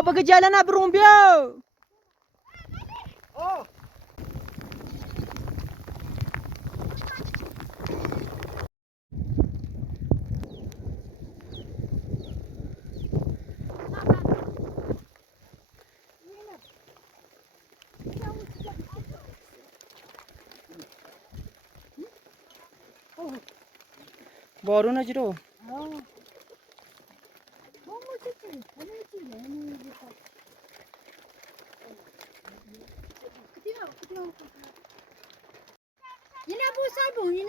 بگه جلن برون بیا. بارون اجرو یه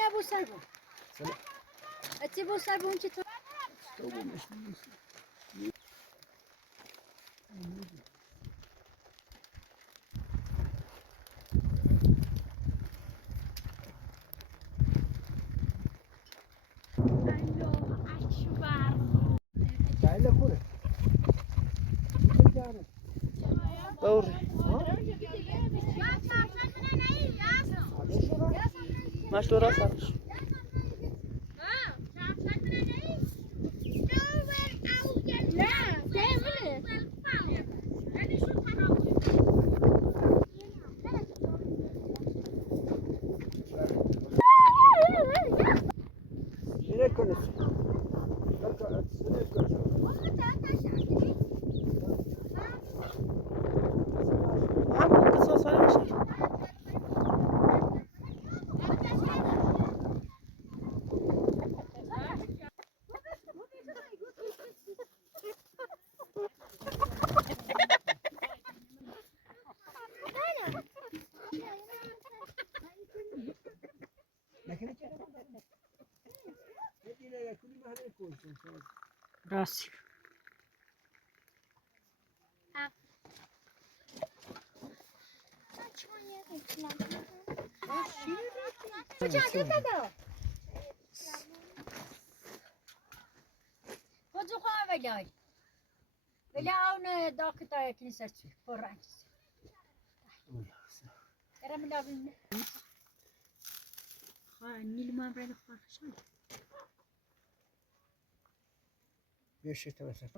نبو سر بون اتی بو سر بون چطور دور ماشو راست راستی خودشو خواه ولی اون داکتا یکی سرچی پرنج کرم لابین خواه نیل ما برای خواه شد بیشه تو بسر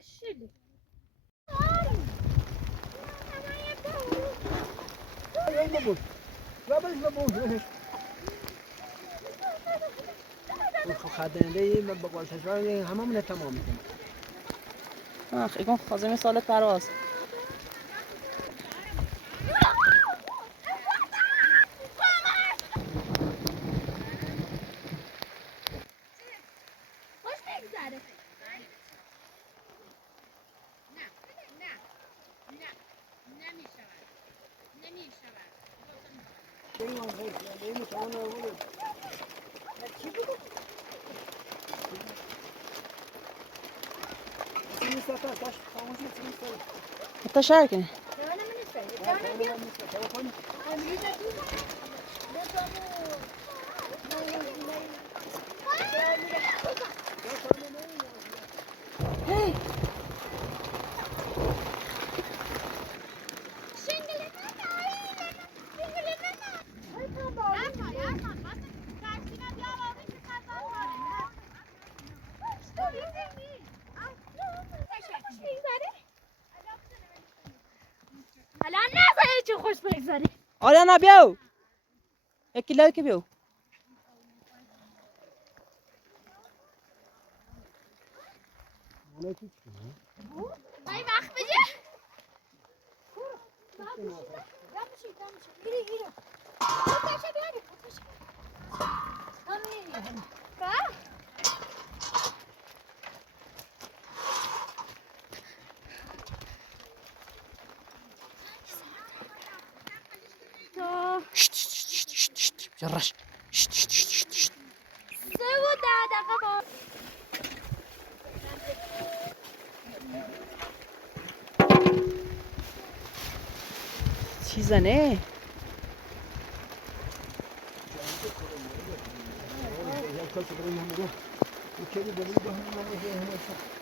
شیلی خدنده با بالششوار هممون تمام میکنه آخ ایگون خازم سال پرواز حتی شهر کنه الان نزایی چه خوش بگذاری آره نه بیاو یکی لای که بیاو بای وقت بجه جرش چیزه نه این هم رو کلی بودی به همون هم يطلع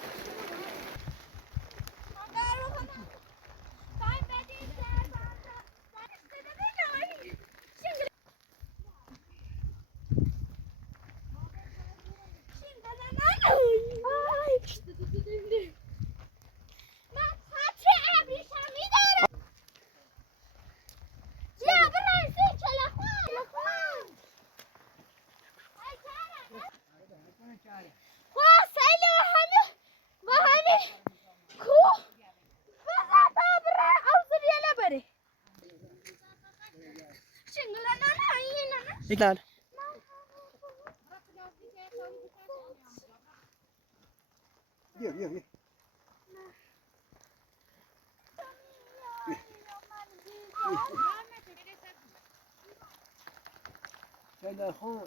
بیا خان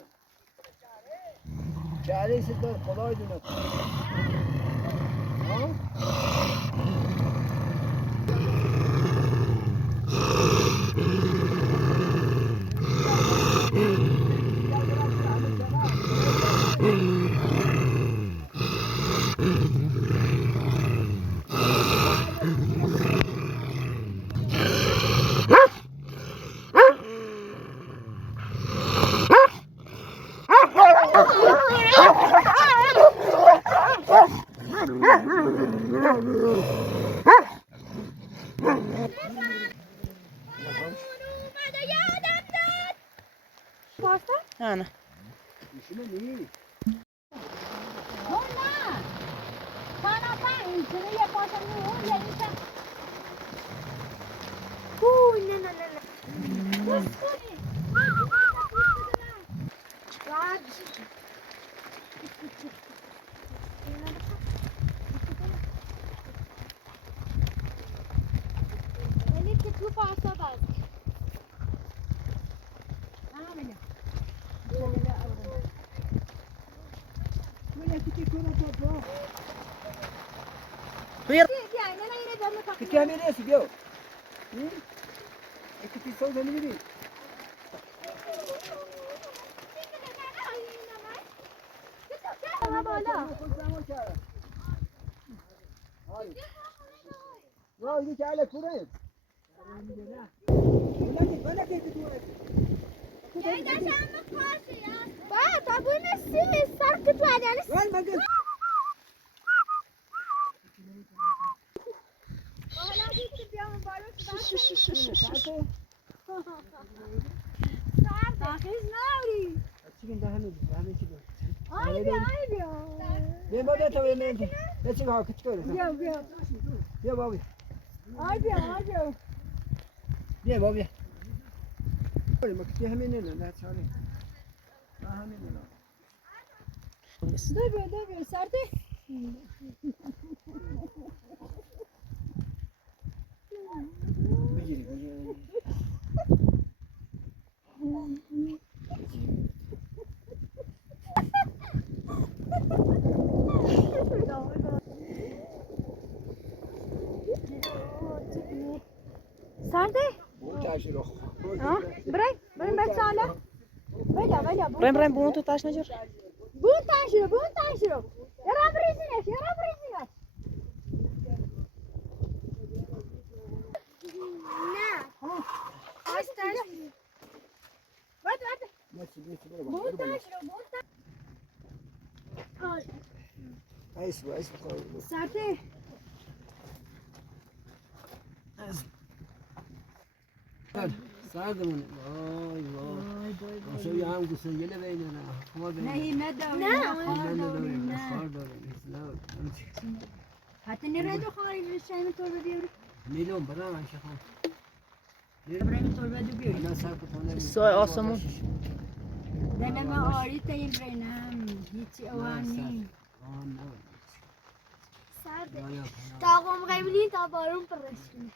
چاره سیدار خدای دونه أنا وير كتير من الناس بيو كتير صوت مني واو دي على كورين ولا كيف تقول وين ما قلت بیا بابا تو بیا بیا چی کار کتکوره بیا بابا بیا بابا ما کتی همین نه چاله ما همین نه دو سرده بگیری سرده تاشی رو برای بچه حالا بلا بريم بون تو تاش نجر بون تنشرو یارم بریزینش نه بون تنشرو ایس سرده سردمونه وای وای شو هم گوشه گله بینه ما بینه نه خار داریم حتی نرده خواهی رشتیم تو رو بیاری میلون برای من شخم برای تو رو بیاری نه سر کتانه سوی آسمون دنه ما آری تا این برینم هیچی اوانی سرده تا قوم قبلی تا بارون پرشکنه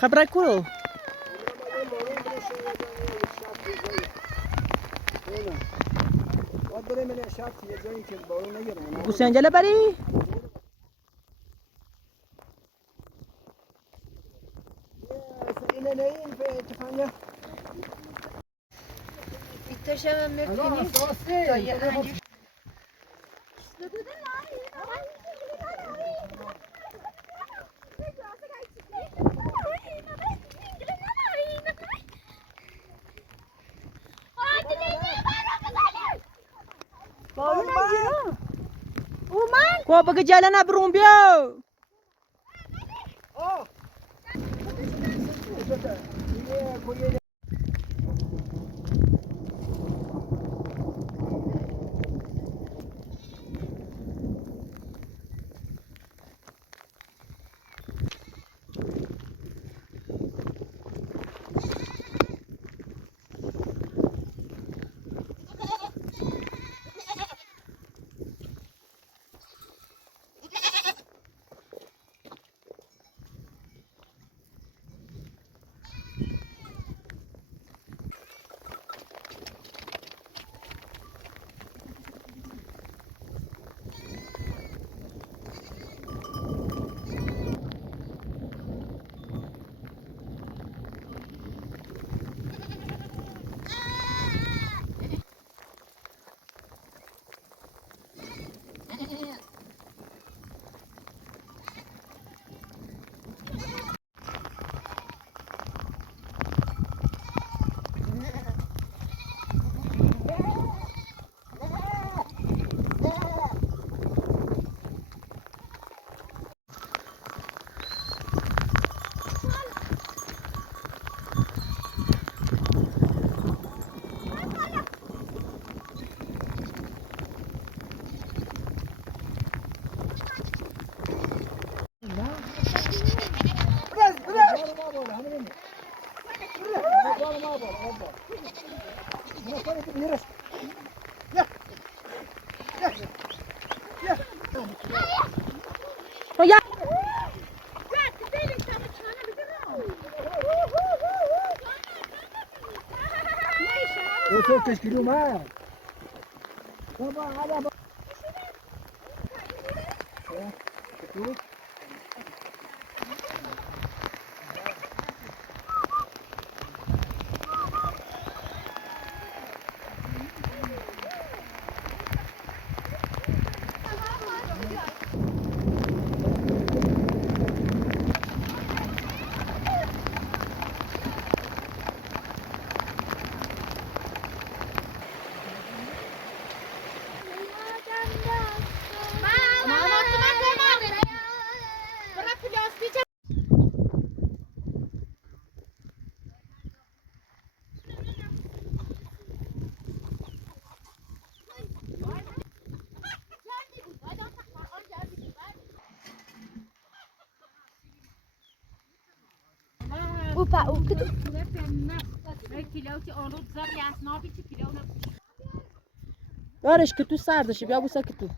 خبرك كله بوسنجله بري اكتشف مركني كوا بقى جالنا بروم بيو يا Eu تشكيلو معاه بابا على بابا Opa, o que tu... دارش که تو سردشه بیا بوسه که تو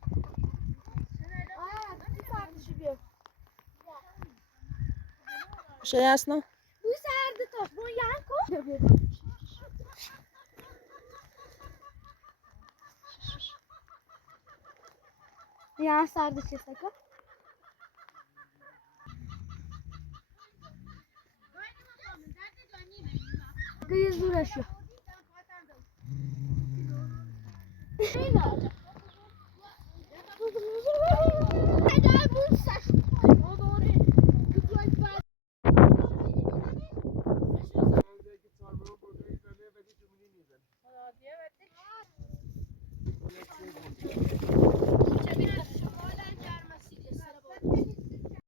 ще ясно? Bu sardı top. Bu yanko. Ya sardı şey sakın. Kıyız uğraşıyor. Hadi bu